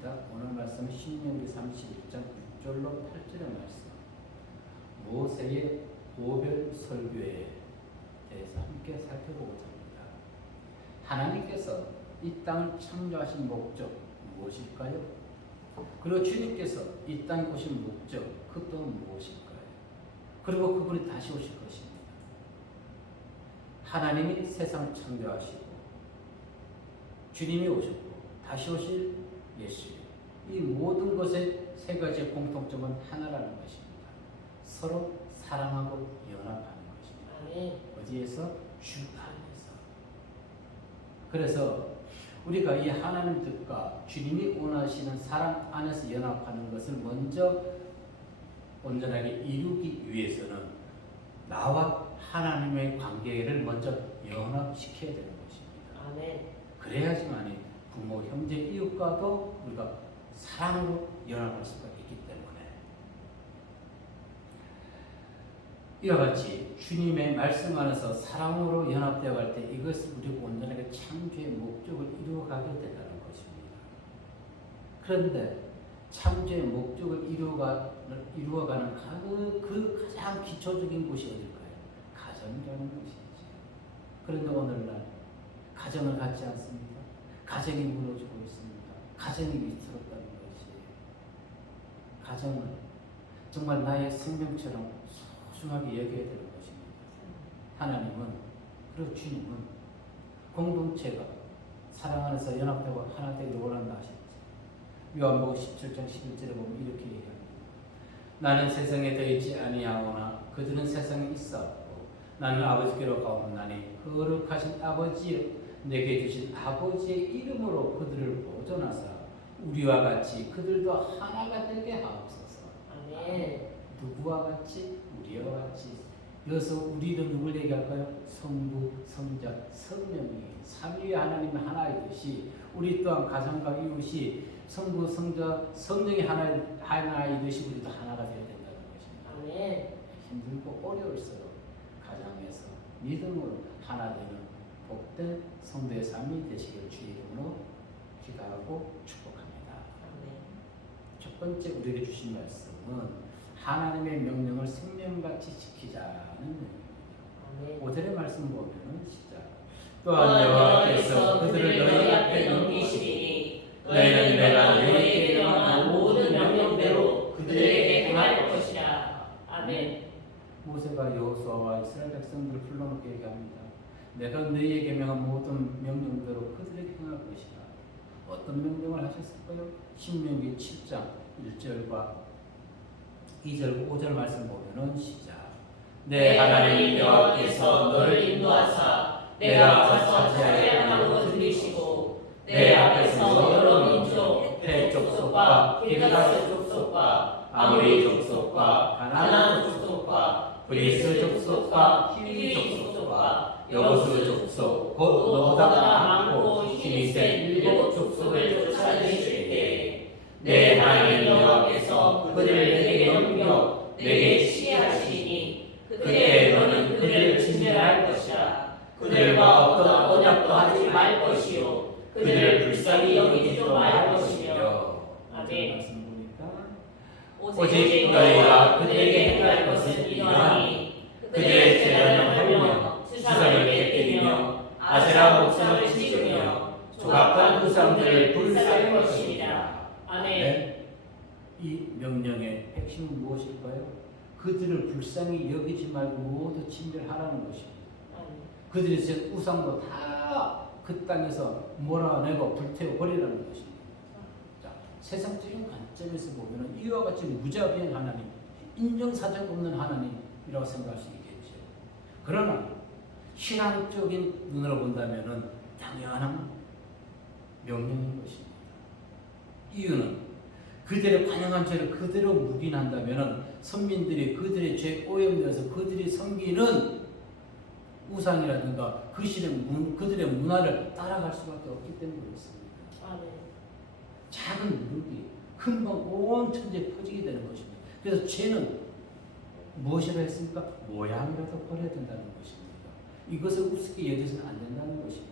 있습니다. 오늘 말씀은 신명기 31장 6절로 8절의 말씀. 모세의 오별 설교에 대해서 함께 살펴보고자 합니다. 하나님께서 이 땅을 창조하신 목적 무엇일까요? 그리고 주님께서 이 땅에 오신 목적 그 또한 무엇일까요? 그리고 그분이 다시 오실 것입니다. 하나님이 세상을 창조하시고 주님이 오셨고 다시 오실 예수, 이 모든 것의 세 가지 공통점은 하나라는 것입니다. 서로 사랑하고 연합하는 것입니다. 어디에서? 주 안에서. 그래서 우리가 이 하나님 뜻과 주님이 원하시는 사랑 안에서 연합하는 것을 먼저 온전하게 이루기 위해서는 나와 하나님의 관계를 먼저 연합시켜야 되는 것입니다. 아멘. 그래야지만 부모, 형제, 이웃과도 우리가 사랑으로 연합할 수가 있기 때문에 이와 같이 주님의 말씀 안에서 사랑으로 연합되어 갈 때 이것을 우리가 온전하게 창조의 목적을 이루어가게 된다는 것입니다. 그런데 창조의 목적을 이루어가는 그 가장 기초적인 곳이 어딜까요? 가정이라는 것이지. 그런데 오늘날 가정을 갖지 않습니다. 가정이 무너지고 있습니다. 가정이 위태롭다는 것이. 가정을 정말 나의 생명처럼 소중하게 여겨야 되는 것입니다. 하나님은, 그리고 주님은 공동체가 사랑 안에서 연합되고 하나 되기를 원한다 하셨지. 요한복음 17장 11절에 보면 이렇게 얘기합니다. 나는 세상에 더 있지 아니하오나 그들은 세상에 있사옵고 나는 아버지께로 가옵나니 거룩하신 아버지 내게 주신 아버지의 이름으로 그들을 보존하사 우리와 같이 그들도 하나가 되게 하옵소서. 아멘. 누구와 같이? 우리와 같이. 여기서 우리는 누굴 얘기할까요? 성부, 성자, 성령이 삼위의 하나님 하나이듯이 우리 또한 가정과 이웃이 성부, 성자, 성령이 하나이듯이 우리도 하나가 되어야 된다는 것입니다. 아멘. 힘들고 어려울수록 가정에서 믿음으로 하나 되는 복된 성도의 삶이 되시길 주의 이름으로 기도하고 축복합니다. 아멘. 첫 번째 우리에게 주신 말씀은 하나님의 명령을 생명같이 지키자는 아멘. 5절의 말씀 보면은 시작. 또한 여호와께서 그들을 너희 앞에 넘기시리니 너희는 내가 너희에게 명한 모든 명령대로 그들에게 행할 것이라. 아멘. 모세가 여호수아와 이스라엘 백성들을 불러놓고 얘기합니다. 내가 너희에게 명한 모든 명령대로 그들에게 행할 것이다. 어떤 명령을 하셨을까요? 신명기 7장 1절과 2절, 5절 말씀 보면은 시작. 내 하나님 여호와께서 너를 인도하사 내가 가서 차지할 땅으로 들이시고 내 앞에서 여러 민족, 헷 족속과 길가스 족속과 아모리 족속과 가나안 족속과 브리스 족속과 히위 족속과 여호수 족속 곧 너보다 많고 힘이 센 일곱 족속을 쫓아내실 때에 내 하나님 여호와께서 그들을 내게 넘겨 내게 시기하시니 그때 너는 그들을 진멸할 것이라. 그들과 어떤 언약도 하지 말 것이요 그들을 불쌍히 여기지도 말 것이며. 아멘. 말씀 보니까 오직 너희가 그들에게 행할 것은 이러하니 그들의 제단을 하며 수상을 깨뜨리며 아세라 목상을 찢으며 조각한 우상들을 불살할 것이니라. 아멘. 이 명령의 핵심은 무엇일까요? 그들을 불쌍히 여기지 말고 모두 진멸하라는 것입니다. 그들이 제 우상도 다 그 땅에서 몰아내고 불태워 버리라는 것입니다. 자, 세상적인 관점에서 보면 이와 같이 무자비한 하나님, 인정사정 없는 하나님이라고 생각할 수 있겠죠. 그러나 신앙적인 눈으로 본다면 당연한 명령인 것입니다. 이유는 그들의 관영한 죄를 그대로 묵인한다면 선민들이 그들의 죄 오염되어서 그들이 섬기는 우상이라든가 그들의 문화를 따라갈 수밖에 없기 때문에 그렇습니다. 작은 누룩이 금방 온 천지에 퍼지게 되는 것입니다. 그래서 죄는 무엇이라 했습니까? 모양이라도 버려야 된다는 것입니다. 이것을 우습게 여겨서는 안 된다는 것입니다.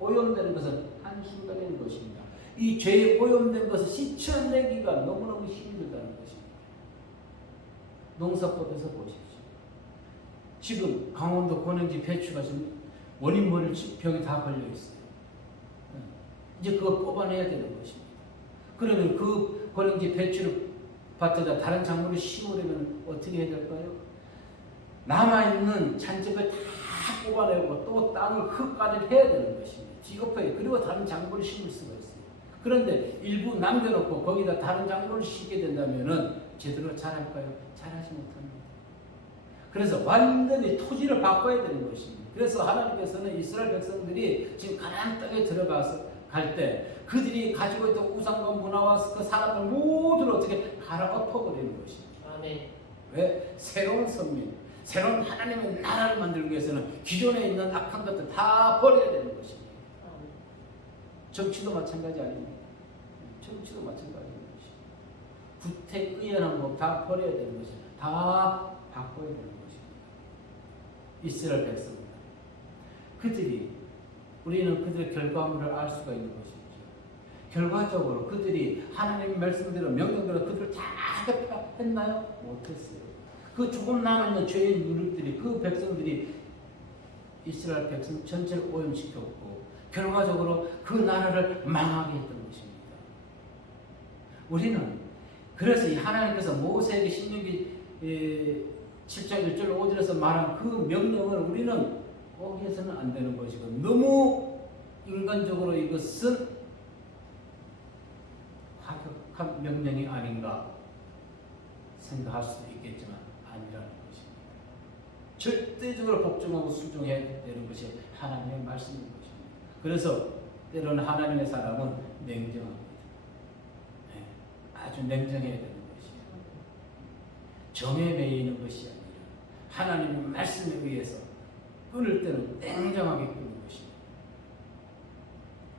오염되는 것은 한순간인 것입니다. 이 죄에 오염된 것을 씻어내기가 너무너무 힘들다는 것입니다. 농사법에서 보십시오. 지금 강원도 권영지 배추가 지금 원인 모를 병이 다 걸려 있어요. 이제 그거 뽑아내야 되는 것입니다. 그러면 그 권영지 배추를 밭에다 다른 작물을 심으려면 어떻게 해야 될까요? 남아있는 잔접을 다 뽑아내고 또 땅을 흙가를 해야 되는 것입니다. 비겁해요. 그리고 다른 작물을 심을 수가 있어요. 그런데 일부 남겨놓고 거기다 다른 작물을 심게 된다면 제대로 자랄까요? 자라지 못합니다. 그래서 완전히 토지를 바꿔야 되는 것입니다. 그래서 하나님께서는 이스라엘 백성들이 지금 가나안 땅에 들어가서 갈 때 그들이 가지고 있던 우상과 문화와 그 사람들 모두를 어떻게 갈아엎어버리는 것입니다. 아멘. 왜? 새로운 선민, 새로운 하나님의 나라를 만들기 위해서는 기존에 있는 악한 것들 다 버려야 되는 것입니다. 아멘. 정치도 마찬가지 아닙니까? 정치도 마찬가지인 것입니다. 구태의연한 법 다 버려야 되는 것입니다. 다 바꿔야 되는 것입니다. 이스라엘 백성들, 우리는 그들의 결과물을 알 수가 있는 것이죠. 결과적으로 그들이 하나님의 말씀대로 명령대로 그들을 다 했나요? 못했어요. 그 조금 남아있는 죄의 누룩들이 그 백성들이 이스라엘 백성 전체를 오염시켰고 결과적으로 그 나라를 망하게 했던 것입니다. 우리는 그래서 이 하나님께서 모세에게 신명기 7장 1절 5절에서 말한 그 명령을 우리는 포기해서는 안 되는 것이고 너무 인간적으로 이것은 과격한 명령이 아닌가 생각할 수도 있겠지만 아니라는 것입니다. 절대적으로 복종하고 순종해야 되는 것이 하나님의 말씀인 것입니다. 그래서 때로는 하나님의 사람은 냉정합니다. 네, 아주 냉정해야 되는 것이에요. 정에 매이는 것이 아니라 하나님의 말씀에 의해서 끊을 때는 냉정하게 끊는 것입니다.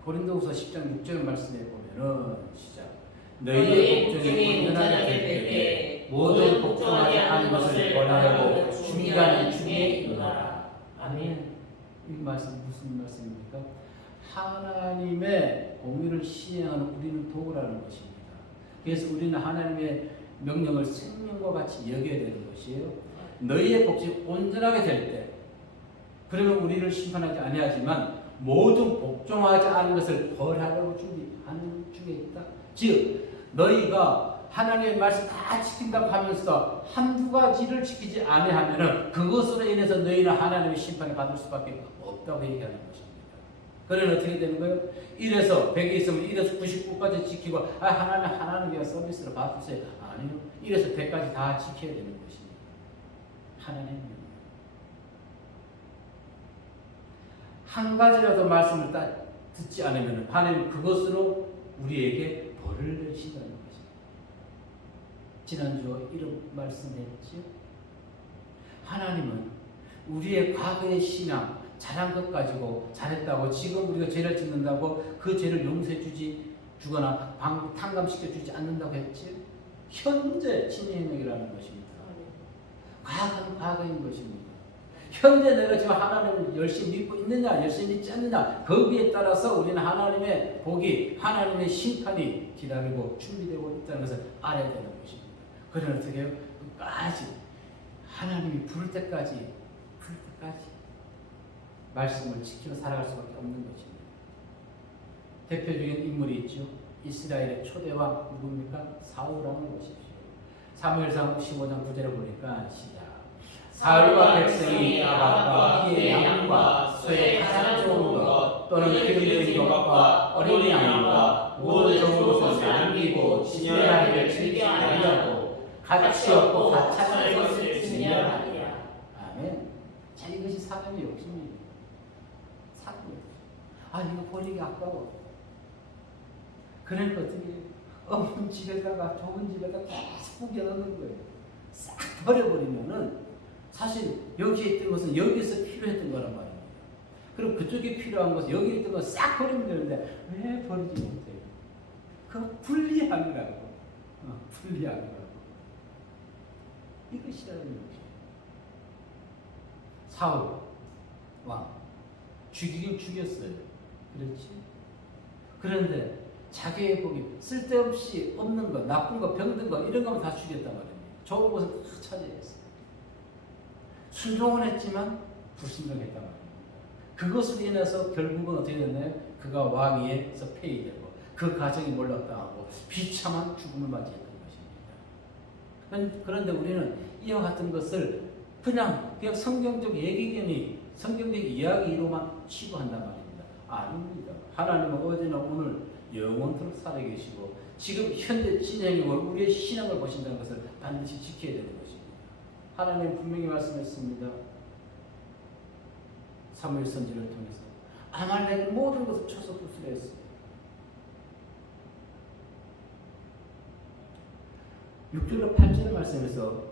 고린도후서 10장 6절 말씀에 보면은 시작. 너희의 복종이 온전하게 될 때에 모든 복종하지 않은 것을 권하려고 중간에 중에 일어나라. 아멘. 이 말씀 무슨 말씀입니까? 하나님의 공의를 시행하는 우리는 도구라는 것입니다. 그래서 우리는 하나님의 명령을 생명과 같이 여겨야 되는 것이에요. 너희의 복종이 온전하게 될 때, 그러면 우리를 심판하지 아니하지만 모든 복종하지 않은 것을 벌하려고 준비하는 중에 있다. 즉 너희가 하나님의 말씀 다 지킨다고 하면서 한두 가지를 지키지 아니하면 그것으로 인해서 너희는 하나님의 심판을 받을 수밖에 없다고 얘기하는 것입니다. 그러면 어떻게 되는 거예요? 1에서 100이 있으면 1에서 99까지 지키고 하나님의 서비스를 받으세요. 아니요. 1에서 100까지 다 지켜야 되는 것입니다. 하나님의 한 가지라도 말씀을 듣지 않으면 하나님 그것으로 우리에게 벌을 내리신다는 것입니다. 지난주 이런 말씀했죠. 하나님은 우리의 과거의 신앙 잘한 것 가지고 잘했다고 지금 우리가 죄를 짓는다고 그 죄를 용서해 주거나 탕감시켜 주지 않는다고 했지. 현재 진행형이라는 것입니다. 과거는 과거인 것입니다. 현재 내가 지금 하나님을 열심히 믿고 있느냐 열심히 믿지 않느냐 거기에 따라서 우리는 하나님의 복이 하나님의 심판이 기다리고 준비되고 있다는 것을 알아야 되는 것입니다. 그러면 어떻게 해요? 끝까지 하나님이 부를 때까지 말씀을 지키며 살아갈 수밖에 없는 것입니다. 대표적인 인물이 있죠. 이스라엘의 초대왕 누굽니까? 사울왕을 보십시오. 사무엘상 15장 9절에 보니까 시작. 사울과 백성이 아각과 희의 양과 소의 가장 좋은 것 또는 기름진 것과 어린 양과 모든 좋은 것을 남기고 진열하기를 즐겨 아니하고 가치 없고 가차할 것을 진열하리라. 아멘. 자, 이것이 사람의 욕심입니다. 사람의 욕심. 이거 버리기 아까워. 그러니까 어떻게 없는 집에다가 좁은 집에다 계속 구겨넣는 거예요. 싹 버려버리면은 사실 여기에 있던 것은 여기서 필요했던 거란 말입니다. 그럼 그쪽에 필요한 것은 여기에 있던 것을 싹 버리면 되는데 왜 버리지 못해요? 그거 분리하느라고. 분리하느라고. 이것이라는 것이에요. 사울 왕 죽이긴 죽였어요. 그렇지? 그런데 자기의 복이 쓸데없이 없는 거, 나쁜 거, 병든 거 이런 거면 다 죽였단 말입니다. 좋은 것은 다 차지했어요. 순종은 했지만 불순종했단 말입니다. 그것으로 인해서 결국은 어떻게 됐나요? 그가 왕위에서 폐위되고 그 가정이 몰락당하고 비참한 죽음을 맞이했던 것입니다. 그런데 우리는 이와 같은 것을 그냥 성경적 얘기견이 성경적 이야기로만 치부한단 말입니다. 아닙니다. 하나님은 어제나 오늘 영원토록 살아계시고 지금 현재 진행이고 우리의 신앙을 보신다는 것을 반드시 지켜야 되는 것입니다. 하나님 분명히 말씀했습니다. 사무엘 선지를 통해서 아말렉 모든 것을 쳐서 부수했어요. 6절로 8절 말씀에서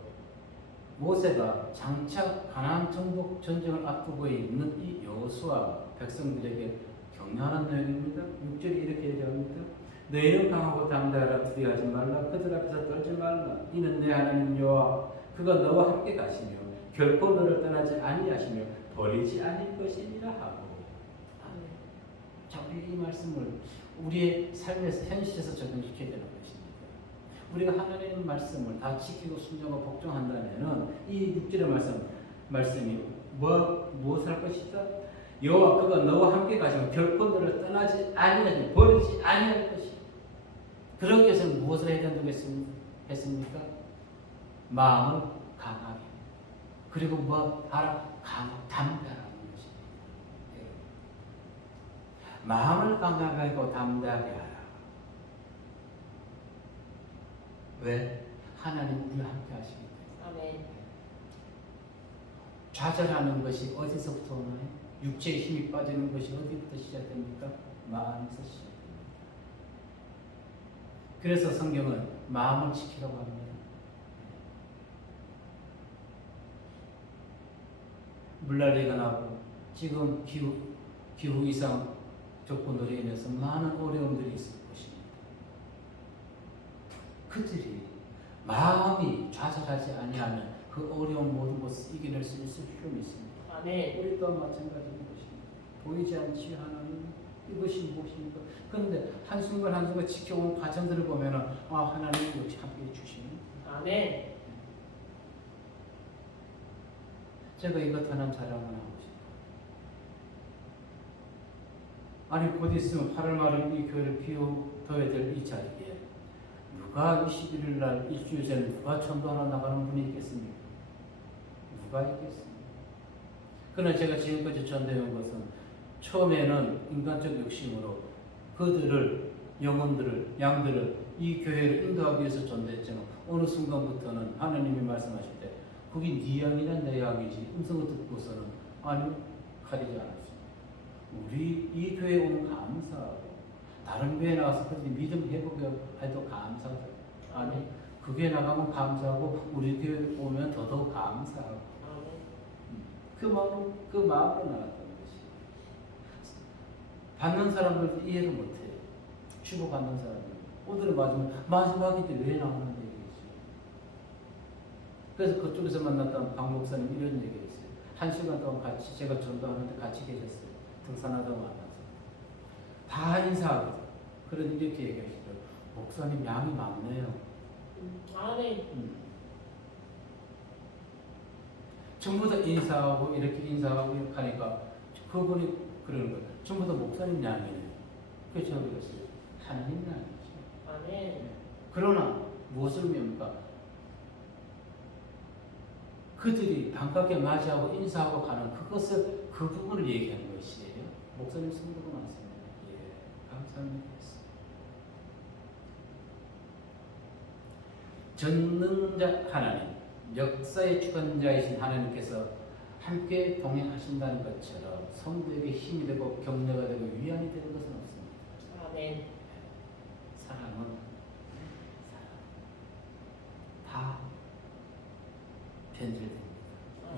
모세가 장차 가나안 정복 전쟁을 앞두고 있는 이 여호수아 백성들에게 격려하는 내용입니다. 6절이 이렇게 얘기합니다. 너희는 강하고 담대하라. 두려워하지 말라. 그들 앞에서 떨지 말라. 이는 내 하나님 여호와 그가 너와 함께 가시며 결코 너를 떠나지 아니하시며 버리지 않을 것이니라 하고. 자, 우리 이 말씀을 우리의 삶에서 현실에서 적용시켜야 되는 것입니다. 우리가 하나님의 말씀을 다 지키고 순종하고 복종한다면은 이 6절의 말씀이 무엇을 할 것이다? 여호와 그가 너와 함께 가시면 결코 너를 떠나지 아니하시며 버리지 아니할 것이다. 그러기 위해서는 무엇을 해야 된다고 했습니까? 마음을 강하게 그리고 담대하라는 것입니다. 마음을 강하게 하고 담대하게 하라. 왜? 하나님 우리와 함께 하시기 때문에. 아멘. 좌절하는 것이 어디서부터 오나요? 육체의 힘이 빠지는 것이 어디부터 시작됩니까? 마음에서 시작됩니다. 그래서 성경은 마음을 지키라고 합니다. 물난리가 나고 지금 기후 이상 조건으로 인해서 많은 어려움들이 있을 것입니다. 그들이 마음이 좌절하지 아니하면 그 어려운 모든 것을 이겨낼 수 있을 필요는 있습니다. 아멘. 우리 또한 마찬가지인 것입니다. 보이지 않지 하나님 이것이 무엇입니까? 그런데 한순간 한순간 지켜온 가정들을 보면은 하나님 역시 함께해 주시는. 아멘. 제가 이것 하나님 자랑을 하고 싶어요. 아니 곧 있으면 8월 말에 이 교회를 비워둬야 될 이 자리에 누가 21일 날 일주일 전에 누가 전도하러 나가는 분이 있겠습니까? 누가 있겠습니까? 그러나 제가 지금까지 전도해온 것은 처음에는 인간적 욕심으로 그들을 영혼들을 양들을 이 교회를 인도하기 위해서 전도했지만 어느 순간부터는 하나님이 말씀하실 때 그게 네 양이냐 내 양이지 음성을 듣고서는 아니 가리지 않았습니다. 우리 이 교회에 오면 감사하고 다른 교회에 나가서 그들이 믿음 회복해도 감사하고 아니 그 교회 나가면 감사하고 우리 교회 오면 더더욱 감사하고 그 마음으로 나갔던 것이 받는 사람들도 이해를 못해요. 주고받는 사람들 오늘은 마지막인데 왜 나오는데 얘기했어요. 그래서 그쪽에서 만났던 박 목사님 이런 얘기했어요. 1시간 동안 같이 제가 전도하는데 같이 계셨어요. 등산하다가 만나서 다 인사하고 그런 이렇게 얘기하시더라고요. 목사님 양이 많네요. 아멘. 전부 다 인사하고 이렇게 인사하고 이렇게 하니까 그분이 그러는 거예요. 전부 다 목사님 양이네요. 그래서 제가 그랬어요. 하나님 양이죠. 아멘. 그러나 무엇을 의미합니까? 그들이 반갑게 맞이하고 인사하고 가는 그것을 그 부분을 얘기하는 것이에요. 목사님 성도가 많습니다. 예, 감사합니다. 전능자 하나님, 역사의 주관자이신 하나님께서 함께 동행하신다는 것처럼 성도에게 힘이 되고 격려가 되고 위안이 되는 것은 없습니다. 아멘. 사랑은 다 변질됩니다.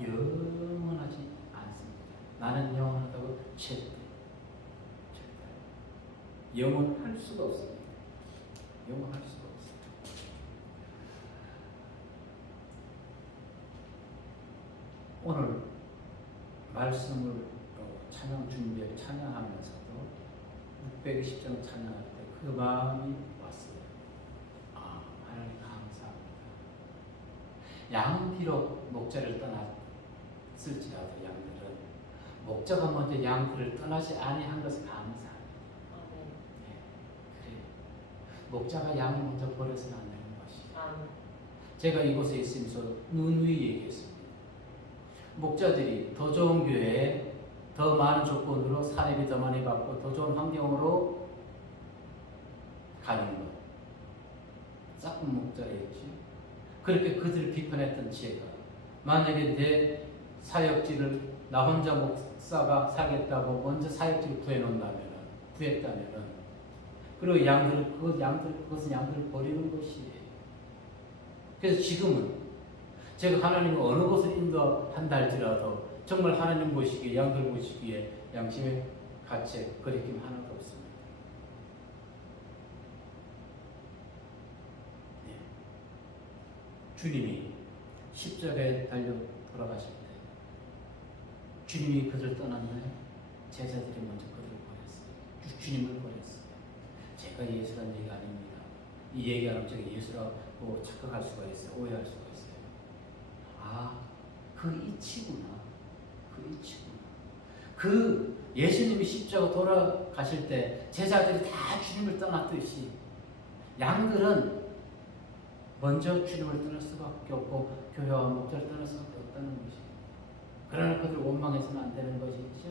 영원하지 않습니다. 나는 영원하다고 절대 영원할 수가 없습니다. 영원할 수가 없습니다. 오늘 말씀을 찬양 준비해 찬양하면서도 620장 찬양할 때 그 마음이 왔어요. 아, 하나님 감사합니다. 양은 비록 목자를 떠났을지라도 양들은 목자가 먼저 양들을 떠나지 아니한 것을 감사합니다. 네, 그래요. 목자가 양을 먼저 버려서는 안 되는 것이. 제가 이곳에 있으면서 누누이 얘기했습니다. 목자들이 더 좋은 교회에 더 많은 조건으로 사례비 더 많이 받고 더 좋은 환경으로 가는 것. 짝꿍 목자였지. 그렇게 그들을 비판했던 제가 만약에 내 사역지를 나 혼자 목사가 사겠다고 먼저 사역지를 구했다면은 그리고 그것은 양들을 버리는 것이에요. 그래서 지금은 제가 하나님을 어느 곳을 인도한다 할지라도 정말 하나님 보시기에 양들 보시기에 양심의 가책 거리낌 하나도 없습니다. 네. 주님이 십자가에 달려 돌아가실 때 주님이 그들을 떠났나요? 제자들이 먼저 그들을 버렸어요. 주님을 버렸어요. 제가 예수란 얘기가 아닙니다. 이 얘기하면 제가 예수라고 착각할 수가 있어요. 오해할 수가 있어요. 아, 그 이치구나. 그 예수님이 십자가 돌아가실 때 제자들이 다 주님을 떠났듯이 양들은 먼저 주님을 떠날 수밖에 없고 교회와 목자를 떠날 수밖에 없다는 것이. 그러나 그들을 원망해서는 안 되는 것이죠.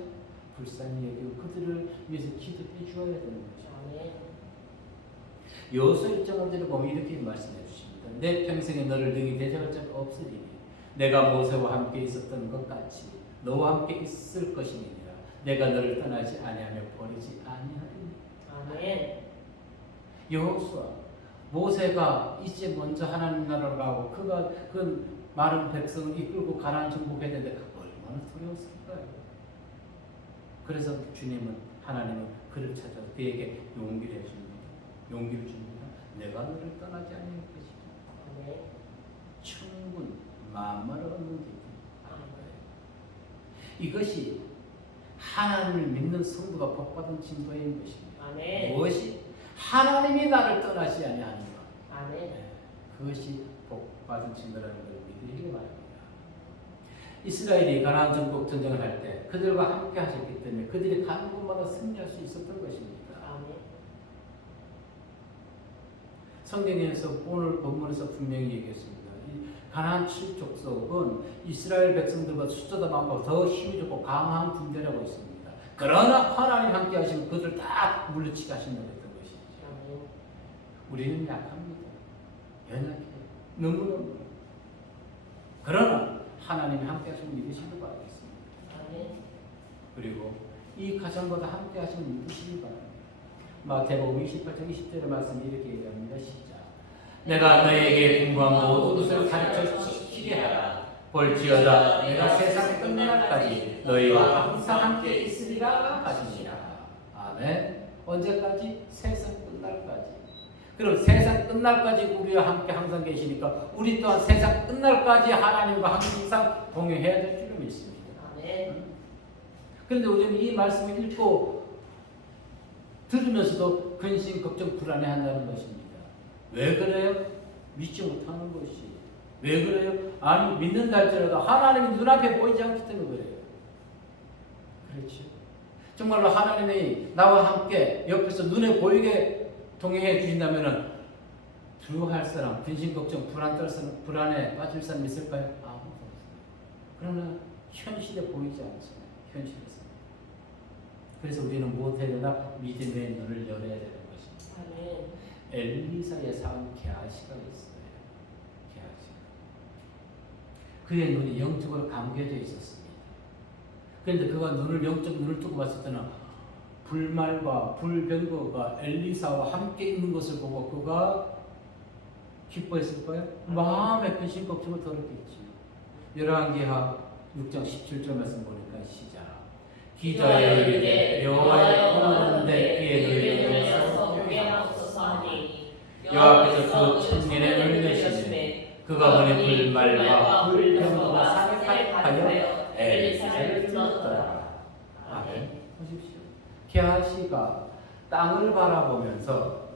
불쌍히 여기고 그들을 위해서 기도해 주어야 되는 것이죠. 여호수아 1장 5절을 보면 이렇게 말씀해 주십니다. 내 평생에 너를 능히 대적할 자가 없으리니 내가 모세와 함께 있었던 것 같이 너와 함께 있을 것이니라. 내가 너를 떠나지 아니하며 버리지 아니하리니. 아멘. 여호수아 모세가 이제 먼저 하나님 나라로 가고 그가 그 많은 백성을 이끌고 가나안 정복해야 되는데 얼마나 두려웠을까요? 그래서 하나님은 그를 찾아서 그에게 용기를 해줍니다. 용기를 줍니다. 내가 너를 떠나지 않을 것이다. 아멘. 충분 만만을 얻는 게 이것이 하나님을 믿는 성도가 복받은 증거인 것입니다. 아멘. 무엇이? 하나님이 나를 떠나지 아니하는 것. 아멘. 네, 그것이 복받은 증거라는 걸 믿으시기 바랍니다. 이스라엘이 가나안 정복 전쟁을 할 때 그들과 함께 하셨기 때문에 그들이 가는 곳마다 승리할 수 있었던 것입니다. 아멘. 성경에서 오늘 본문에서 분명히 얘기했습니다. 가나안 7족속은 이스라엘 백성들보다 숫자도 많고 더 힘이 좋고 강한 군대라고 있습니다. 그러나 하나님 함께 하시면 그들 다 물리치게 하신다고 했던 것이죠. 우리는 약합니다. 연약해요. 너무너무. 그러나 하나님이 함께 하시면 믿으시길 바라겠습니다. 그리고 이 가정보다 함께 하시면 믿으시길 바랍니다. 마태복음 28장 20절의 말씀이 이렇게 얘기합니다. 시작. 내가 너에게 궁금한 모든 것을 가르쳐 지키게 하라. 볼지어다 내가 세상 끝날까지 너희와 항상 함께 있으리라 하시니라. 아멘. 언제까지? 세상 끝날까지. 그럼 세상 끝날까지 우리와 함께 항상 계시니까 우리 또한 세상 끝날까지 하나님과 항상 동행해야 될 줄을 믿습니다. 아멘. 그런데 우리는 이 말씀을 읽고 들으면서도 근심, 걱정, 불안해한다는 것입니다. 왜 그래요? 믿지 못하는 것이. 왜 그래요? 아니 믿는다 할지라도 하나님이 눈앞에 보이지 않기 때문에 그래요. 그렇죠? 정말로 하나님이 나와 함께 옆에서 눈에 보이게 동행해 주신다면 두려워할 사람, 근심, 걱정, 불안에 빠질 사람 있을까요? 아무도 없어요. 그러나 현실에 보이지 않잖아요. 현실에서. 그래서 우리는 무엇해야 되나? 믿음의 눈을 열어야 되는 것입니다. 아멘. 엘리사의 사은 게하시가 있어요. 게하시가. 그의 눈이 영적으로 감겨져 있었습니다. 그런데 그가 영적 눈을 뜨고 봤을 때는 불말과 불병거가 엘리사와 함께 있는 것을 보고 그가 기뻐했을까요? 마음의 근심 걱정을 덜었겠지. 열왕기하 6장 17절 말씀 보니까 시작. 기자여 이르되 여호와의 원하는데 그의 너희를 영서 구경하옵소서 하니 여호와께서 그 천년에 öl매시되 그가 보니 불말과 불병거가 사격하여 엘리사를 불렀더라. 아멘. 보십시오. 게하시가 땅을 바라보면서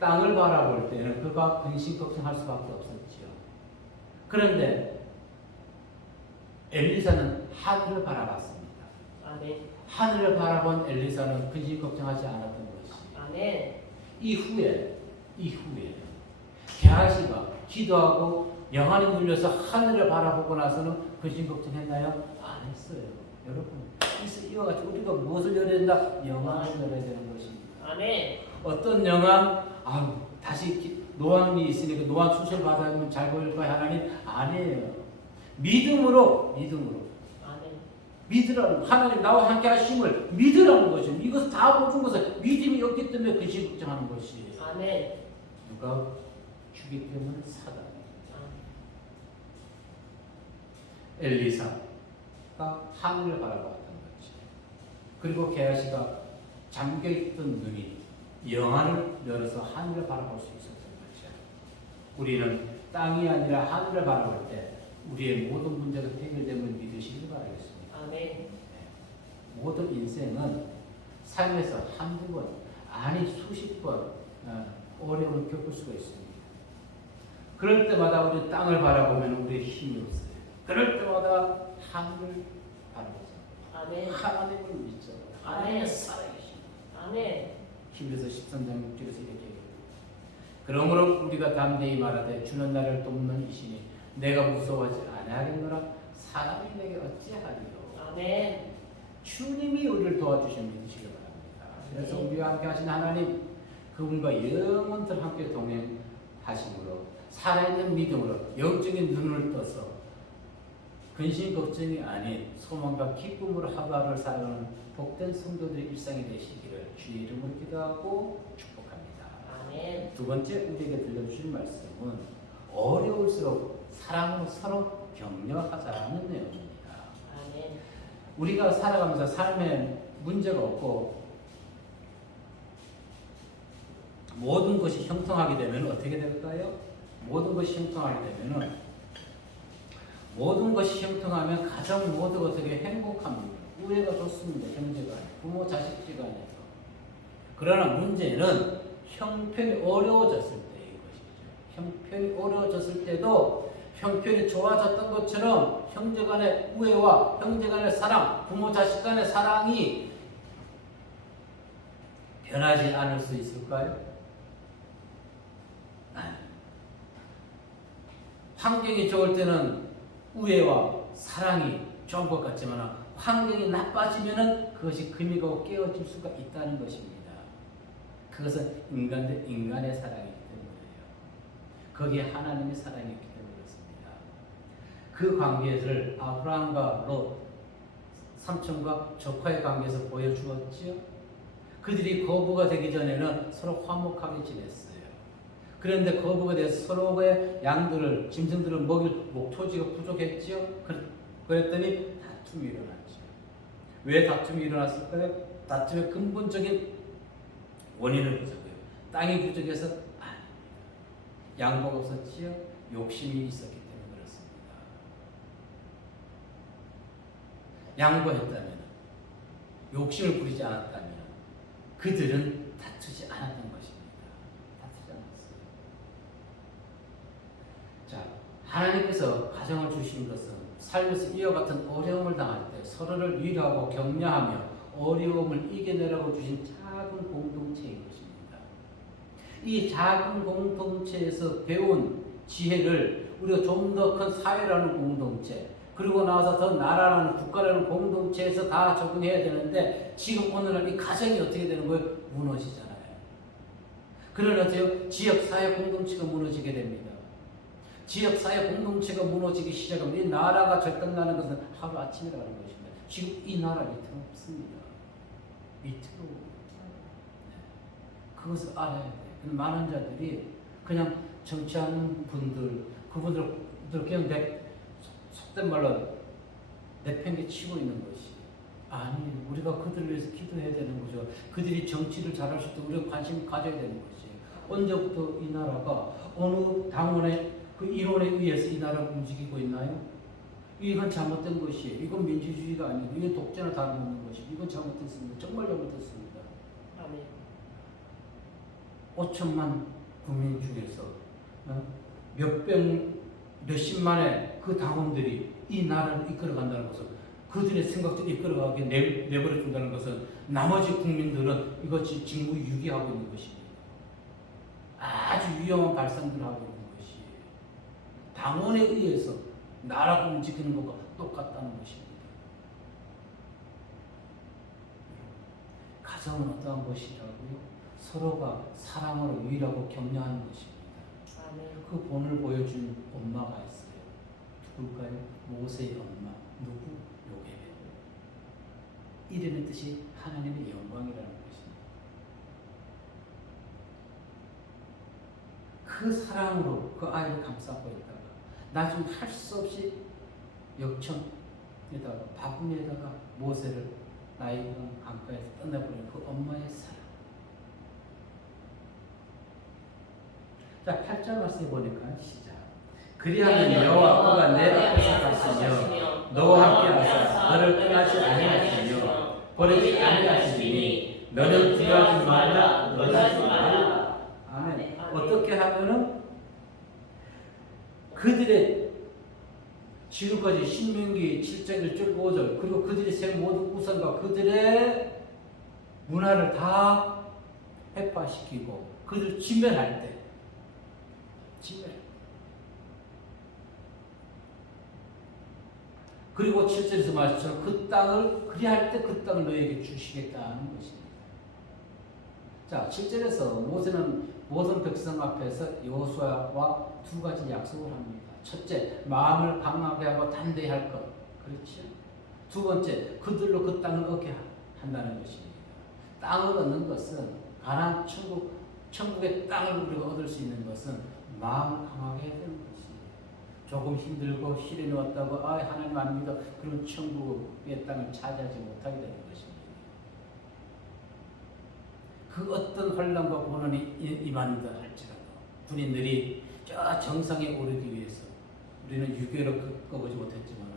땅을 바라볼 때는 그가 근심 걱정할 수밖에 없었지요. 그런데 엘리사는 하늘을 바라봤습니다. 아멘. 하늘을 바라본 엘리사는 근심 걱정하지 않았던 것이 아멘. 이후에 게하시가 기도하고 영안이 눌려서 하늘을 바라보고 나서는 근심 걱정했나요? 안 했어요. 여러분, 이와 같이 우리가 무엇을 열어야 된다? 영안을 열어야 되는 것입니다. 아멘. 어떤 영안? 다시 노안이 있으니까 노안 수술 받으면 잘 보일 거야 하나님? 아니에요. 믿음으로 아멘. 믿으라는 하나님 나와 함께 하심을 믿으라는 것입니다. 이것을 다 모든 것을 믿음이 없기 때문에 근심 걱정하는 것이 아멘. 누가 주기 때문에 사단이 엘리사가 하늘을 바라봤던 거지. 그리고 게하시가 잠겨있던 눈이 영안을 열어서 하늘을 바라볼 수 있었던 거죠. 우리는 땅이 아니라 하늘을 바라볼 때 우리의 모든 문제가 해결됨을 믿으시길 바라겠습니다. 아멘. 모든 인생은 삶에서 한두 번, 아니 수십 번 어려움을 겪을 수가 있습니다. 그럴 때마다 우리 땅을 바라보면 우리의 힘이 없어요. 그럴 때마다 하늘을 바라보자. 아멘. 하나님을 믿자. 하나님의 살아계신. 아멘. 히브리서 13장 6절에서 이렇게 얘기합니다. 그러므로 우리가 담대히 말하되 주는 나를 돕는 이시니 내가 무서워하지 아니하겠노라. 사람이 내게 어찌하리요. 아멘. 주님이 우리를 도와주시면 믿으시기 바랍니다. 그래서 우리와 함께 하신 하나님, 그분과 영원토록 함께 동행하심으로 살아있는 믿음으로 영적인 눈을 떠서 근심 걱정이 아닌 소망과 기쁨으로 하루하루를 살아가는 복된 성도들의 일상이 되시기를 주의 이름으로 기도하고 축복합니다. 아멘. 두 번째 우리에게 들려주신 말씀은 어려울수록 사랑으로 서로 격려하자는 내용입니다. 아멘. 우리가 살아가면서 삶에 문제가 없고 모든 것이 형통하게 되면 어떻게 될까요? 모든 것이 형통하게 되면 가정 모두가 되게 행복합니다. 우애가 좋습니다. 형제가 부모 자식 지간에서. 그러나 문제는 형편이 어려워졌을 때의 것이죠. 형편이 어려워졌을 때도 형편이 좋아졌던 것처럼 형제 간의 우애와 형제 간의 사랑, 부모 자식 간의 사랑이 변하지 않을 수 있을까요? 아니. 환경이 좋을 때는 우애와 사랑이 좋은 것 같지만 환경이 나빠지면 그것이 금이 가고 깨어질 수가 있다는 것입니다. 그것은 인간의 사랑이기 때문이에요. 거기에 하나님의 사랑이 있기 때문에 그렇습니다. 그 관계를 아브라함과 롯, 삼촌과 조카의 관계에서 보여주었지요. 그들이 거부가 되기 전에는 서로 화목하게 지냈어요. 그런데 거부가 돼서 서로의 양들을, 짐승들을 먹일 목토지가 부족했지요. 그랬더니 다툼이 일어났죠. 왜 다툼이 일어났을까요? 다툼의 근본적인 원인을 보자고요. 땅이 부족해서 아닙니다. 양보가 없었지요. 욕심이 있었기 때문에 그렇습니다. 양보했다면, 욕심을 부리지 않았다면 그들은 다투지 않았던 것입니다. 다투지 않았어요. 자, 하나님께서 가정을 주신 것은 삶에서 이와 같은 어려움을 당할 때 서로를 위로하고 격려하며 어려움을 이겨내라고 주신 작은 공동체인 것입니다. 이 작은 공동체에서 배운 지혜를 우리가 좀 더 큰 사회라는 공동체, 그리고 나와서 더 나라라는 국가라는 공동체에서 다 적용해야 되는데 지금 오늘날 이 가정이 어떻게 되는 거예요? 무너지잖아요. 그러나 지역사회 공동체가 무너지게 됩니다. 지역사회 공동체가 무너지기 시작하면 이 나라가 절단나는 것은 하루아침이라는 것입니다. 지금 이 나라 밑에는 없습니다. 밑으로. 그것을 알아야 돼요. 많은 자들이 그냥 정치하는 분들, 그분들 그냥 속된 말로 내팽개치고 있는 것이 아니, 우리가 그들을 위해서 기도해야 되는 거죠. 그들이 정치를 잘할 수 있도록 우리가 관심을 가져야 되는 것이 언제부터 이 나라가 어느 당원의 그 이론에 의해서 이 나라가 움직이고 있나요? 이건 잘못된 것이에요. 이건 민주주의가 아니고 이건 독재나 다름없는 것이고 이건 잘못됐습니다. 정말 잘못됐습니다. 아멘. 5천만 국민 중에서 몇십만의 그 당원들이 이 나라를 이끌어간다는 것은, 그들의 생각들을 이끌어가게 내버려둔다는 것은 나머지 국민들은 이것이 직무유기하고 있는 것입니다. 아주 위험한 발상들을 하고 있는 것이에요. 당원에 의해서 나라가 움직이는 것과 똑같다는 것입니다. 가정은 어떠한 것이라고요? 서로가 사랑으로 유일하고 격려하는 것입니다. 그 본을 보여준 엄마가 있어요. 누굴까요? 모세의 엄마. 누구? 요게벳. 이름의 뜻이 하나님의 영광이라는 것입니다. 그 사랑으로 그 아이를 감싸고 있다가 나중에 할 수 없이 역청에다가 바구니에다가 모세를 나일강 강가에서 떠나버린 그 엄마의 사랑. 자, 8절 말씀에 보니까 시작. 그리하면 여호와가 내 앞에서 가시며 너와 함께 하사 너를 떠나지 아니하시며 버리지 아니하시니 너는 두려워하지 말라 놀라지 말라. 아멘. 어떻게 하면은 그들의 지금까지 신명기 7장 1절 5절 그리고 그들이 세운 모든 우상과 그들의 문화를 다 해파시키고 그들을 진멸할 때 그리고 7절에서 말씀처럼 그 땅을 그리할 때 그 땅을 너에게 주시겠다는 것입니다. 자, 7절에서 모세는 모든 백성 앞에서 여호수아와 두 가지 약속을 합니다. 첫째, 마음을 강하게 하고 담대히 할 것. 그렇죠? 두 번째, 그들로 그 땅을 얻게 한다는 것입니다. 땅을 얻는 것은 가나안 천국의 땅을 우리가 얻을 수 있는 것은 마음을 강하게 해야 되는 것입니다. 조금 힘들고 시련이 왔다고 하나님 안 믿어 그런 천국의 땅을 차지하지 못하게 되는 것입니다. 그 어떤 혼란과 고난이 임한다 할지라도 군인들이 저 정상에 오르기 위해서 우리는 유교로 겪어보지 못했지만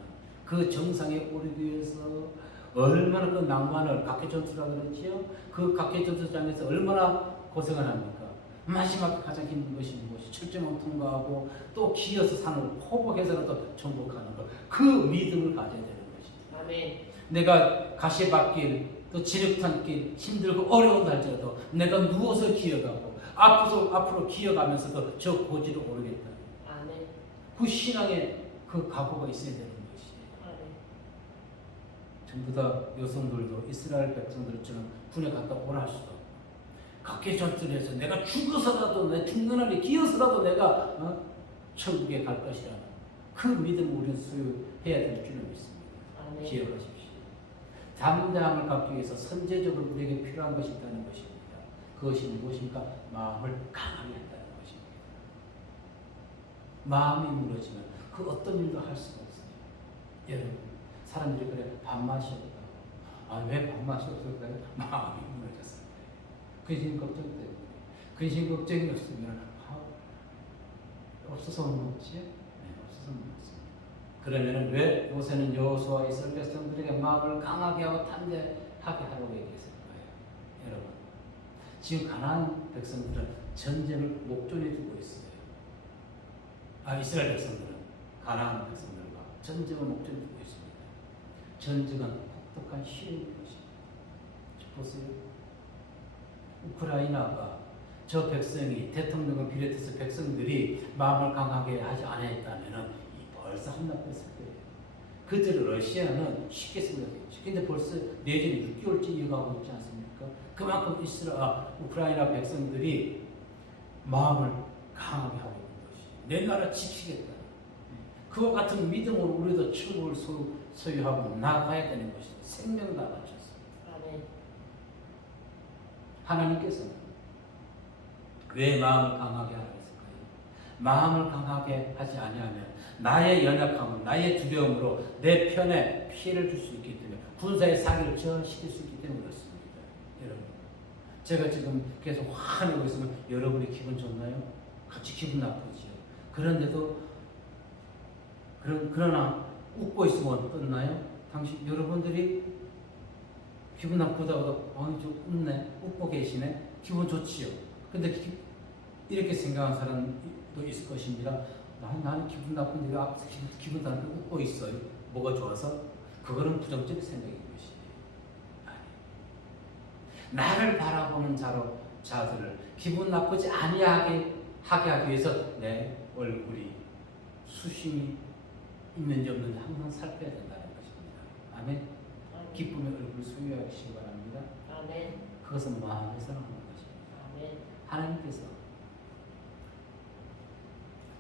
그 정상에 오르기 위해서 얼마나 그 낭만을 각개전투라고 그랬지요. 그 각개전투장에서 얼마나 고생을 합니까? 마지막 가장 힘든 것이 무엇이? 철저히 통과하고 또 기어서 산을 포복해서라도 정복하는 것. 그 믿음을 가져야 되는 것입니다. 아멘. 내가 가시밭길 또 지륵탄길 힘들고 어려운 할지라도 내가 누워서 기어가고 앞으로 기어가면서도 저 고지를 오르겠다. 아멘. 그 신앙의 그 각오가 있어야 되는 것이에요. 아멘. 전부 다 여성들도 이스라엘 백성들처럼 군에 갔다 오라 할 수도 없고 각계 전투를 해서 내가 죽어서라도 내 죽는 날에 기어서라도 내가 천국에 갈 것이라는 그 믿음을 우리는 소유해야 될 줄을 믿습니다. 아멘. 기억하십시오. 담대함을 갖기 위해서 선제적으로 우리에게 필요한 것이 있다는 것입니다. 그것이 무엇입니까? 마음을 강하게 한다는 것입니다. 마음이 무너지면 그 어떤 일도 할 수가 없어요. 여러분, 사람들이 그래 밥맛이 없다고. 왜 밥맛이 없을까요? 마음이 무너졌어요. 근심 걱정 때문에. 근심 걱정이 없으면 없어서 못 먹지? 네, 없어서 못 먹습니다. 그러면 왜 요새는 여호수아와 이스라엘 백성들에게 마음을 강하게 하고 담대하게 하라고 얘기했을까요? 여러분, 지금 가나안 백성들은 전쟁을 목전에 두고 있어요. 이스라엘 백성들은 가나안 백성들과 전쟁을 목전에 두고 있습니다. 전쟁은 혹독한 시련인 것입니다. 보세요. 우크라이나가 저 백성이 대통령을 비롯해서 백성들이 마음을 강하게 하지 않았다면 벌써 함락됐을 거예요. 그들은 러시아는 쉽게 생각했죠. 근데 벌써 내전이 6개월째 이어가고 있지 않습니까? 그만큼 우크라이나 백성들이 마음을 강하게 하고 있는 것이 내 나라 지키겠다. 그와 같은 믿음으로 우리도 천국을 소유하고 나아가야 되는 것이다. 생명 다 바쳤습니다. 아멘. 하나님께서는 왜 마음을 강하게 하라 했을까요? 마음을 강하게 하지 아니하면 나의 연약함은 나의 두려움으로 내 편에 피해를 줄 수 있기 때문에 군사의 사기를 저하시킬 수 있기 때문에 그렇습니다. 여러분, 제가 지금 계속 화내고 있으면 여러분이 기분 좋나요? 같이 기분 나쁘지요. 그런데도 그러나 웃고 있으면 어떻나요? 여러분들이 기분 나쁘다고 좀 웃네, 웃고 계시네, 기분 좋지요. 근데 이렇게 생각하는 사람도 있을 것입니다. 나는 기분 나쁜데 왜 앞에서 기분 나쁜데 웃고 있어요? 뭐가 좋아서? 그거는 부정적인 생각인 것이에요. 나를 바라보는 자들을 기분 나쁘지 아니하게 하기 위해서 내 얼굴이 수심이 있는지 없는지 항상 살펴야 된다는 것입니다. 아멘. 기쁨의 얼굴을 소유하시기 바랍니다. 아멘. 그것은 마음에서 나오는 것입니다. 아멘. 하나님께서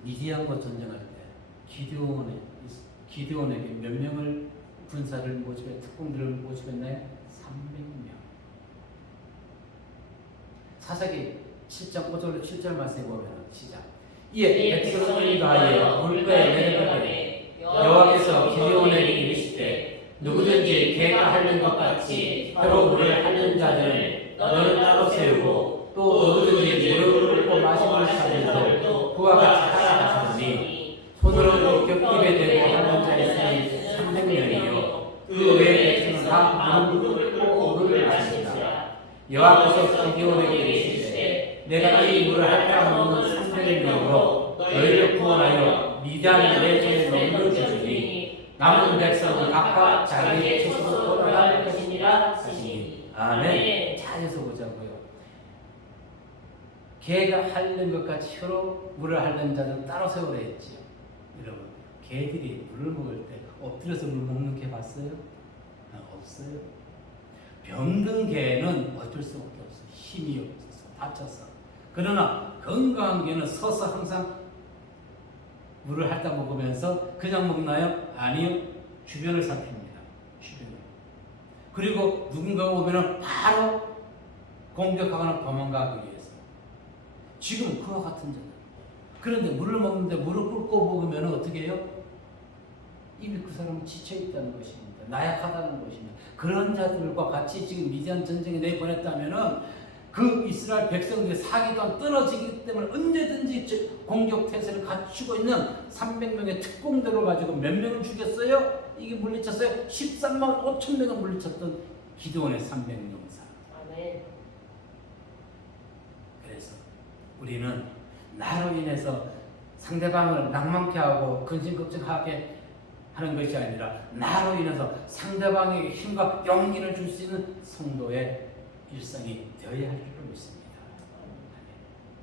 미디안과 전쟁할 때 기드온에게 몇 명을 군사를 모집해 특공들을 모집했나요? 300명. 사사기 7장 5절로 7절 말씀에 보면 시작. 이에 백성을 위하여 물가에 내려가되 여호와께서 기드온에게 이르시되 누구든지 개가 핥는 것 같이 혀로 물을 핥는 자들을 너는 따로 세우고 또 누구든지 물을 끓고 마시는 자들도 그와 같이 하라 하시니 손으로 입에 대고 하는 자 있으니 300명이요 그 외에 백성은 다 물을 끓고 물을 마시니라. 여호와께서 기드온에게 이르시되 내가 이 물을 핥아 먹는 300명으로 너희를 구원하여 미디안을 내 손에 넘겨주시니 남은 백성은 각각 자기의 뜻으로 돌아갈 것이니라 하시니. 아멘. 잘해서 보자고요. 개가 핥는 것 같이 혀로 물을 핥는 자는 따로 세우라 했지요. 여러분, 개들이 물을 먹을 때 엎드려서 물 먹는 개 봤어요? 없어요. 병든 개는 어쩔 수밖에 없어요. 힘이 없어서 다쳐서. 그러나 건강한 개는 서서 항상 물을 핥아 먹으면서 그냥 먹나요? 아니요. 주변을 살핍니다. 주변을. 그리고 누군가가 오면 바로 공격하거나 도망가기 위해서. 지금 그와 같은 자들. 그런데 물을 먹는데 물을 끓고 먹으면 어떻게 해요? 이미 그 사람은 지쳐있다는 것입니다. 나약하다는 것입니다. 그런 자들과 같이 지금 미디안 전쟁에 내보냈다면은 그 이스라엘 백성들의 사기 또한 떨어지기 때문에 언제든지 공격 태세를 갖추고 있는 300명의 특공대로 가지고 몇 명을 죽였어요? 이게 물리쳤어요? 13만 5천 명을 물리쳤던 기드온의 300명사. 아멘. 그래서 우리는 나로 인해서 상대방을 낭만케 하고 근심 걱정하게 하는 것이 아니라 나로 인해서 상대방에게 힘과 용기를 줄 수 있는 성도의 일상이 되어야 할 줄로 믿습니다.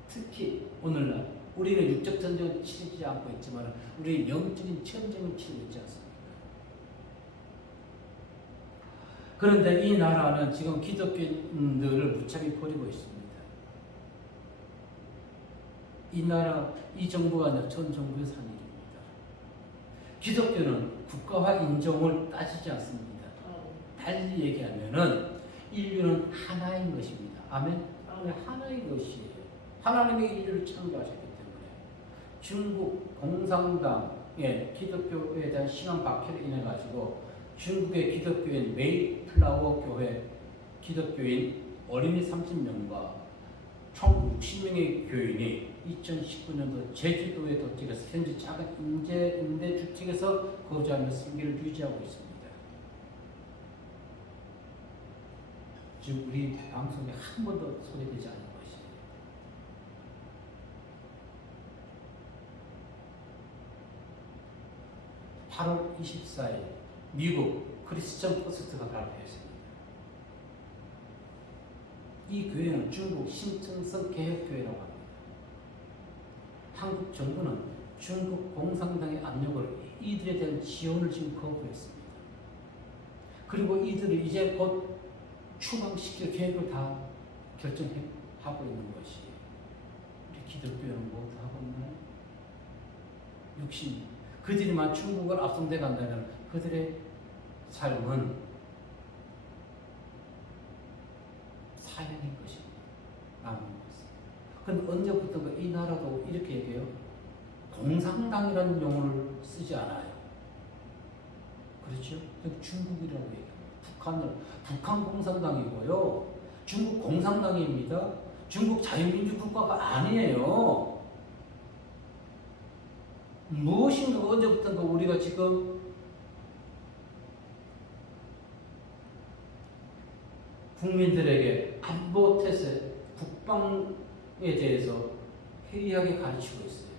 특히 오늘날 우리는 육적 전쟁을 치르지 않고 있지만 우리는 영적인 전쟁을 치르고 있지 않습니까? 그런데 이 나라는 지금 기독교인들을 무참히 버리고 있습니다. 이 나라, 이 정부가 아니라 전 정부에서 한 일입니다. 기독교는 국가와 인종을 따지지 않습니다. 달리 얘기하면은 인류는 하나인 것입니다. 아멘? 하나인 것이에요. 하나님이 인류를 창조하셨기 때문에 중국 공산당의 기독교에 대한 신앙 박해로 인해 가지고 중국의 기독교인 메이플라워 교회 기독교인 어린이 30명과 총 60명의 교인이 2019년도 제주도에 도착해서 현재 작은 임대주택에서 거주하며 생계를 유지하고 있습니다. 즉 우리 방송에 한 번도 소개되지 않은 것이에요. (8월 24일) 미국 크리스천 포스트가 발표했습니다. 이 교회는 중국 신청성 개혁교회라고 합니다. 한국 정부는 중국 공산당의 압력을 이들에 대한 지원을 지금 거부했습니다. 그리고 이들을 이제 곧 추방시킬 계획을 다 결정하고 있는 것이 우리 기독교는 뭐 하고 있나요? 육신. 그들이만 중국을 앞선대 간다면 그들의 삶은 사형인 것입니다. 남은 것은. 그런데 언제부턴가 이 나라도 이렇게 얘기해요. 공산당이라는 용어를 쓰지 않아요. 그렇죠? 중국이라고 얘기해요. 북한 공산당이고요. 중국 공산당입니다. 중국 자유민주 국가가 아니에요. 무엇인가 언제부턴가 우리가 지금 국민들에게 안보 태세, 국방 대해서 해이하게 가르치고 있어요.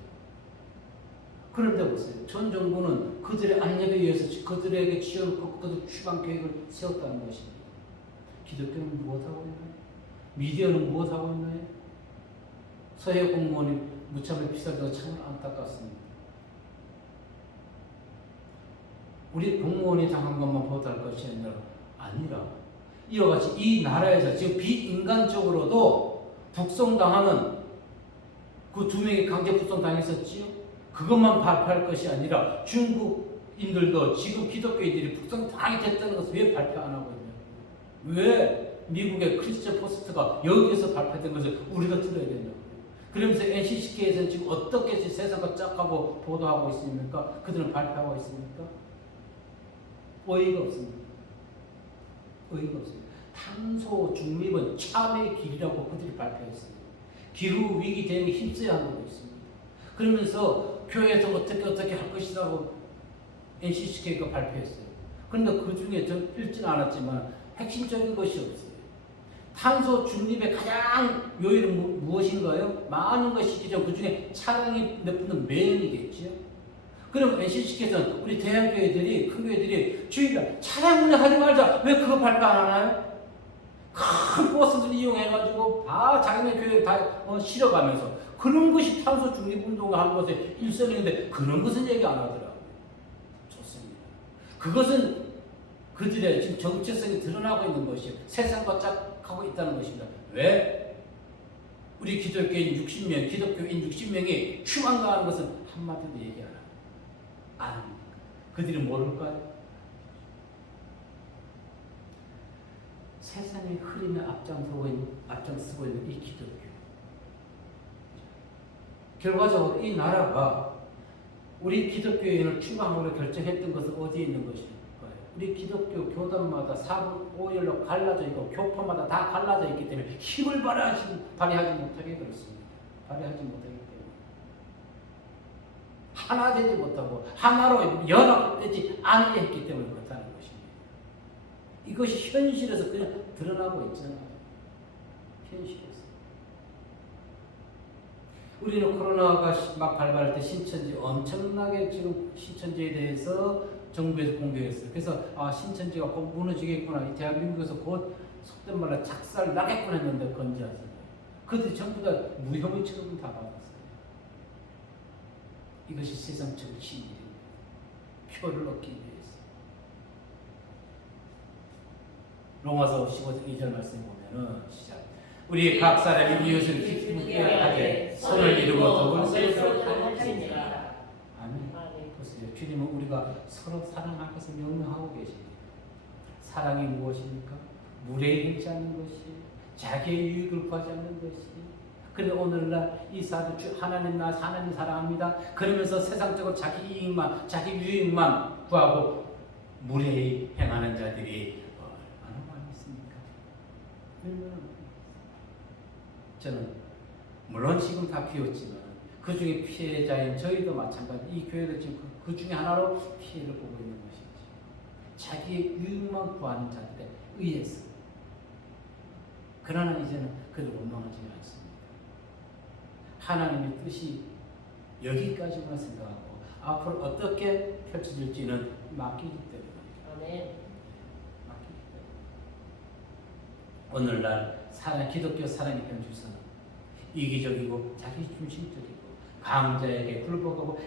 그런데 보세요. 전 정부는 그들의 안내에 의해서 그들에게 지어놓고 그들 추방 계획을 세웠다는 것입니다. 기독교는 무엇하고 있나요? 미디어는 무엇하고 있나요? 서해 공무원이 무참히 피살돼서 참 안타깝습니다. 우리 공무원이 당한 것만 보도할 것이 아니라 이와 같이 이 나라에서 지금 비인간적으로도 북송당하는 그 2명이 강제 북송당했었지요. 그것만 발표할 것이 아니라 중국인들도 지금 기독교인들이 북송당하게 됐다는 것을 왜 발표 안 하고 있냐고요. 왜 미국의 크리스천 포스트가 여기에서 발표된 것을 우리가 들어야 되냐고요. 그러면서 NCCK에서는 지금 어떻게 세상과 짝하고 보도하고 있습니까? 그들은 발표하고 있습니까? 어이가 없습니다. 어이가 없습니다. 탄소 중립은 참의 길이라고 그들이 발표했습니다. 기후 위기 대응에 힘써야 한다고 있습니다. 그러면서 교회에서 어떻게 할 것이라고 NCCK가 발표했어요. 그런데 그 중에 저 읽지는 않았지만 핵심적인 것이 없어요. 탄소 중립의 가장 요인은 무엇인가요? 많은 것이죠. 그 중에 차량이 내뿜는 매연이겠죠. 그럼 NCCK에서는 우리 대학교회들이, 큰 교회들이 주의가 차량 운행하지 말자. 왜 그거 발표 안 하나요? 큰 버스들 이용해가지고 다 자기네 교회 다 실어가면서 그런 것이 탄소 중립 운동을 하는 것의 일선인데 그런 것은 얘기 안 하더라고요. 좋습니다. 그것은 그들의 지금 정체성이 드러나고 있는 것이에요. 세상과 짝하고 있다는 것입니다. 왜? 우리 기독교인 60명, 기독교인 60명이 추방당하는 것은 한마디도 얘기 안 합니다. 안 합니다. 그들이 모를까요? 세상의 흐름에 앞장서고 있는 이 기독교. 결과적으로 이 나라가 우리 기독교인을 추방하기로 결정했던 것은 어디에 있는 것일까요? 우리 기독교 교단마다 4분 5일로 갈라져 있고 교파마다 다 갈라져 있기 때문에 힘을 발휘하지 못하게 그렇습니다. 발휘하지 못하기 때문에 하나 되지 못하고 하나로 연합되지 않게 했기 때문에 그렇다는 것입니다. 이것이 현실에서 그냥 드러나고 있잖아요. 현실에서. 우리는 코로나가 막 발발할 때 신천지 엄청나게 지금 신천지에 대해서 정부에서 공개했어요. 그래서 신천지가 꼭 무너지겠구나. 이 대한민국에서 곧 속된 말로 작살 나겠구나 했는데 건재하잖아요. 그들이 전부 다 무혐의 처분 다 받았어요. 이것이 세상적인 진리입니다. 표를 얻기 위해서. 로마서 15장 2절 말씀 보면은 시작. 우리 각 사람이 이웃을 기쁘게 하게 손을 이루고 더불어 서로 하시니라. 아멘. 보세요. 주님은 우리가 서로 사랑할 것을 명령하고 계십니다. 사랑이 무엇입니까? 무례하지 않는 것이, 자기의 유익을 구하지 않는 것이. 그런데 오늘날 이 사도 하나님 사랑합니다. 그러면서 세상적으로 자기 이익만, 자기 유익만 구하고 무례히 행하는 자들이 얼마나 많이 있습니까? 얼마나 저는 물론 지금 다 비웠지만 그 중에 피해자인 저희도 마찬가지. 이 교회도 지금 그 중에 하나로 피해를 보고 있는 것이죠. 자기의 유익만 구하는 자들에 의해서. 그러나 이제는 그를 원망하지 않습니다. 하나님의 뜻이 여기까지만 생각하고 앞으로 어떻게 펼쳐질지는 맡기기 때문입니다. 아멘. 맡기기 때문에. 오늘날 기독교 사랑의 편주서는 이기적이고 자기중심적이고 강자에게 굴복하고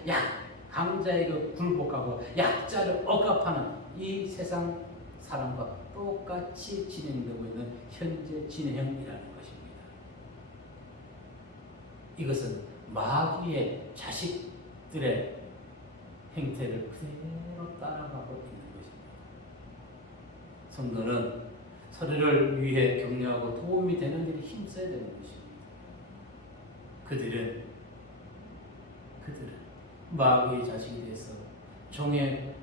약자를 억압하는 이 세상 사람과 똑같이 진행되고 있는 현재 진행형이라는 것입니다. 이것은 마귀의 자식들의 행태를 그대로 따라가고 있는 것입니다. 성도는 서로를 위해 격려하고 도움이 되는 일에 힘써야 되는 것입니다. 그들은 마귀의 자식이 돼서 종의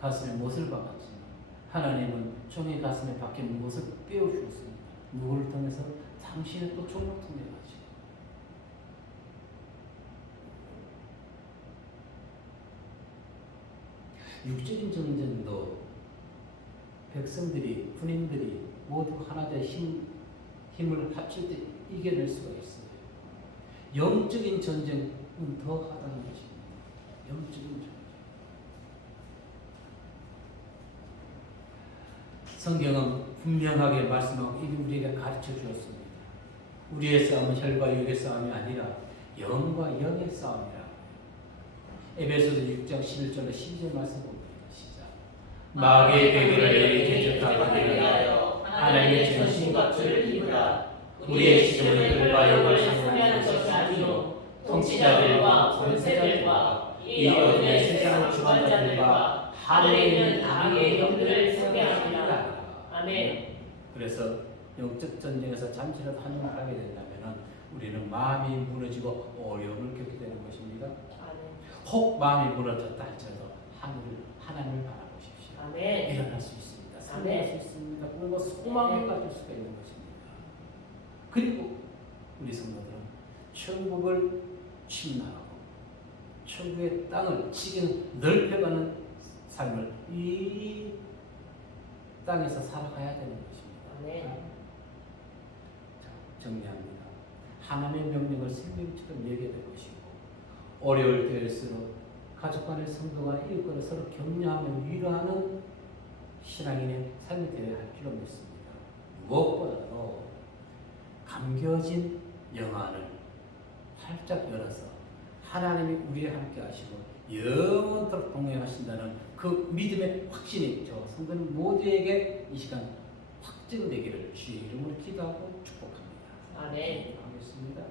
가슴에 못을 박았지만 하나님은 종의 가슴에 박힌 못을 빼어주었습니다. 누구를 통해서? 당신의 또 종을 통해 가지고. 육적인 전쟁도 백성들이, 군인들이 모두 하나 된 힘을 합칠 때 이겨낼 수가 있어요. 영적인 전쟁은 더 하다는 것입니다. 영적인 전쟁. 성경은 분명하게 말씀하고 이미 우리에게 가르쳐 주었습니다. 우리의 싸움은 혈과 육의 싸움이 아니라 영과 영의 싸움이라. 에베소서 6장 11절로 12절 말씀 봅니다. 시작. 마귀의 계획을 내리 대적하기 위하여 하나님의 전신과 주를 입으라. 우리의 시종은 혈과 영을 상대하는 것이 아니요 통치자들과 권세자들과 이 어둠의 세상을 주관 자들과 하늘에 있는 악의 영들을 상대하니라. 아멘. 그래서 영적 전쟁에서 잠시라도 한눈을 하게 된다면 우리는 마음이 무너지고 어려움을 겪게 되는 것입니다. 혹 마음이 무너졌다 할지라도 하나님을 바라보십시오. 아멘. 일어날 수 있습니다. 살아날 수 있습니다. 그리고 소망을 가질 수가 있는 것입니다. 그리고 우리 성도들은 천국을 침략하고 천국의 땅을 지금 넓혀가는 삶을 이 땅에서 살아가야 되는 것입니다. 아멘. 자, 정리합니다. 하나님의 명령을 생명처럼 여겨야 될 것이고 어려울 때일수록 가족 간의 성도 간의 이웃 간에 서로 격려하며 위로하는 신앙인의 삶이 되어야 할 필요가 있습니다. 무엇보다도 감겨진 영안을 활짝 열어서 하나님이 우리와 함께 하시고 영원토록 동행하신다는 그 믿음의 확신이 저 성도는 모두에게 이 시간 확증되기를 주의 이름으로 기도하고 축복합니다. 아멘. 하겠습니다.